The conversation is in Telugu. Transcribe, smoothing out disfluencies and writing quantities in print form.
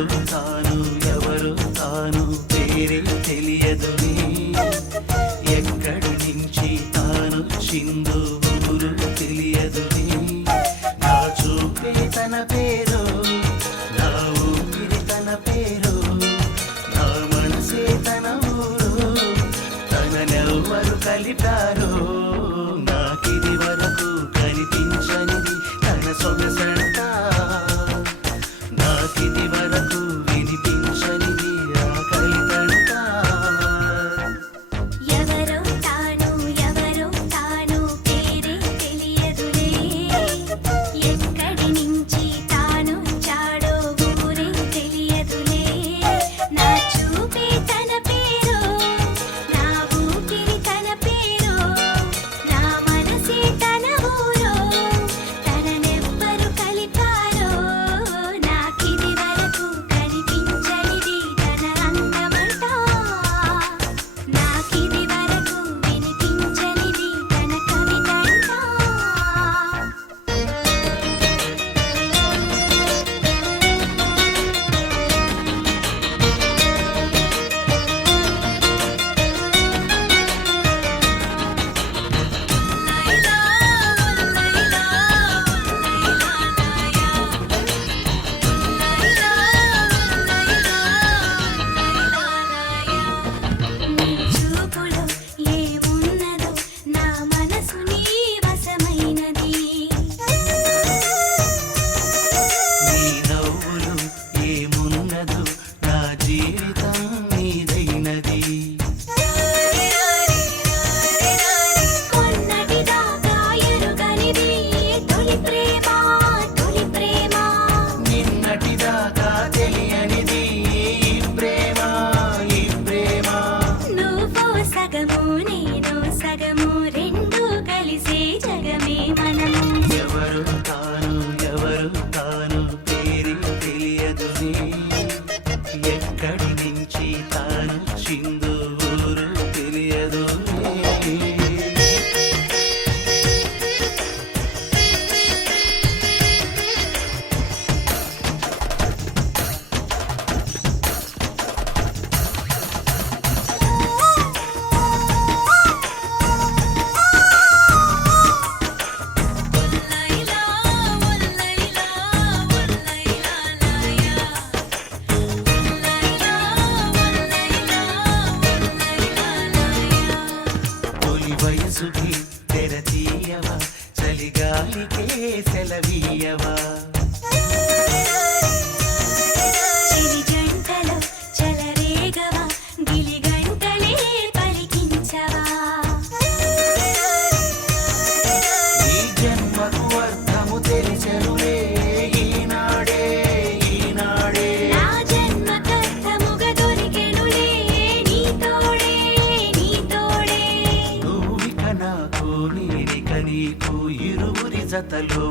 ఎవరు తాను ఎవరు తాను పేరే తెలియదు ఎక్కడి నుంచి తాను చిందు ఊరు తెలియదు నా చూపే తన పేరు నా ఊపిరి తన పేరు నా మనసే తన ఊరు తననెవ్వరు కలిపారో నాకిది వరకు కనిపించనిది తన సొగసంట నాకిది వరకు వినిపించనిది ఆ కలితంట ఎవరో తాను పేరే తెలియదులే ఎక్కడి నుంచి తాను చాడో ఊరే తెలియదులే నా చూపే తన పేరు నా ఊపిరి తన పేరు నా మనసే తన ఊరు తననెవ్వరు కలిపారో నాకిది వరకు కనిపించనిది తన అందమంట నాకిది వరకు వినిపించనిది తన కవితంట నీ చూపులో ఏమున్నదో నా మనసు నీ వశమైనది నీ నవ్వులు ఏమున్నదో నా జీవితం నీదైనది కొన్నటిదాకా ఎరుగనిది తొలి ప్రేమ నిన్నటిదాకా తెలియనిది ఈ ప్రేమ నువ్వు సగము నేను సగము రెండు కలిసే జగమే మనము ఎవరు తాను పేరు తెలియదు ఎక్కడి నుంచి తాను చిందు ఊరు తెలియదు తొలి వయసుకి తెర తీయవా చలిగాలికే సెలవీయవా చిలి జంటలో చెలరేగవా గిలిగంటలే పలికించవా ఈ జన్మకు అర్థము తెలిసెనులే ఈనాడే నా జన్మకర్థముగా దొరికెనులే నీ తోడే నువ్విక నాకు నేనిక నీకు ఇరువురి జతలో